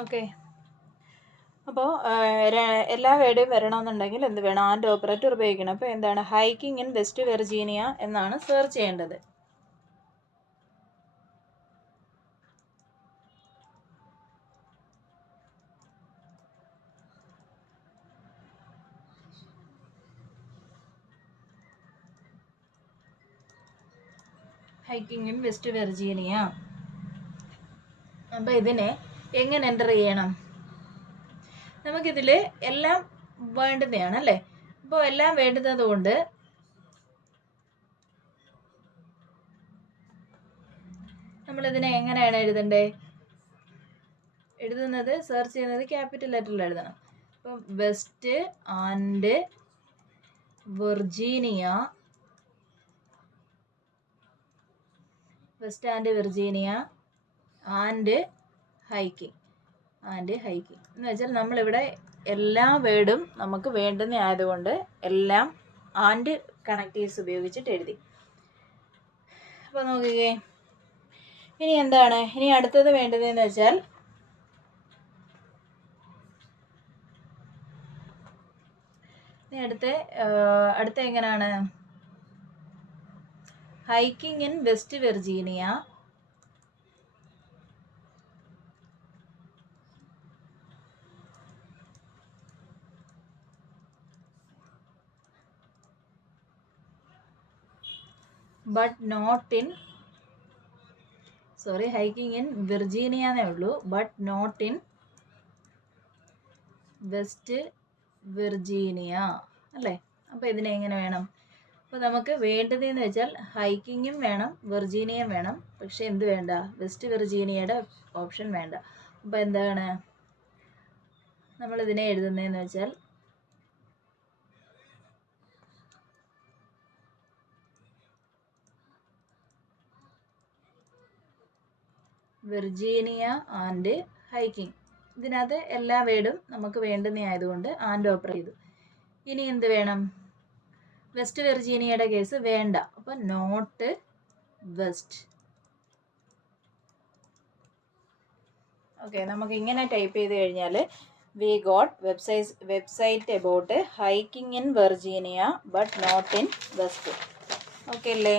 Okay. അപ്പോൾ എല്ലാ വേർഡും വരണമെന്നുണ്ടെങ്കിൽ എന്ത് വേണം? ആൻഡ് ഓപ്പറേറ്റർ ഉപയോഗിക്കണം. അപ്പോൾ എന്താണ്? ഹൈക്കിംഗ് ഇൻ വെസ്റ്റ് വെർജീനിയ എന്നാണ് സെർച്ച് ചെയ്യേണ്ടത്. Hiking in West Virginia. അപ്പോൾ ഇതിനെ എങ്ങനെ എൻ്റർ ചെയ്യണം? നമുക്കിതിൽ എല്ലാം വേണ്ടുന്നതാണ് അല്ലേ? അപ്പോൾ എല്ലാം വേണ്ടുന്നത് കൊണ്ട് നമ്മളിതിനെ എങ്ങനെയാണ് എഴുതുന്നത്? സെർച്ച് ചെയ്യുന്നത് ക്യാപിറ്റൽ ലെറ്ററിൽ എഴുതണം. അപ്പം west and Virginia, west and Virginia and hiking എന്ന് വെച്ചാൽ നമ്മളിവിടെ എല്ലാ വേർഡും നമുക്ക് വേണ്ടുന്ന ആയതുകൊണ്ട് എല്ലാം ആൻഡ് കണക്റ്റീവ്സ് ഉപയോഗിച്ചിട്ട് എഴുതി. അപ്പോൾ നോക്കുകയെ, ഇനി എന്താണ്? ഇനി അടുത്തത് വേണ്ടതെന്ന് വെച്ചാൽ അടുത്ത എങ്ങനെയാണ്? Hiking in West Virginia but not in hiking in Virginia എന്നേ ഉള്ളൂ, but not in West Virginia അല്ലേ? അപ്പോൾ ഇതിനെ എങ്ങനെ വേണം? അപ്പോൾ നമുക്ക് വേണ്ടതെന്ന് വെച്ചാൽ ഹൈക്കിങ്ങും വേണം, വെർജീനിയയും വേണം. പക്ഷെ എന്ത് വേണ്ട? വെസ്റ്റ് വെർജീനിയയുടെ ഓപ്ഷൻ വേണ്ട. അപ്പോൾ എന്താണ് നമ്മളിതിനെ എഴുതുന്നതെന്ന് വെച്ചാൽ വെർജീനിയ ആൻഡ് ഹൈക്കിംഗ്. ഇതിനകത്ത് എല്ലാ വേർഡും നമുക്ക് വേണ്ടുന്ന ആയതുകൊണ്ട് ആൻഡ് ഓപ്പറേറ്റ് ചെയ്തു. ഇനി എന്ത് വേണം? വെസ്റ്റ് വെർജീനിയയുടെ കേസ് വേണ്ട, അപ്പം നോട്ട് വെസ്റ്റ്. ഓക്കെ, നമുക്ക് ഇങ്ങനെ ടൈപ്പ് ചെയ്ത് കഴിഞ്ഞാൽ we got website about hiking in Virginia but not in West. Okay അല്ലേ?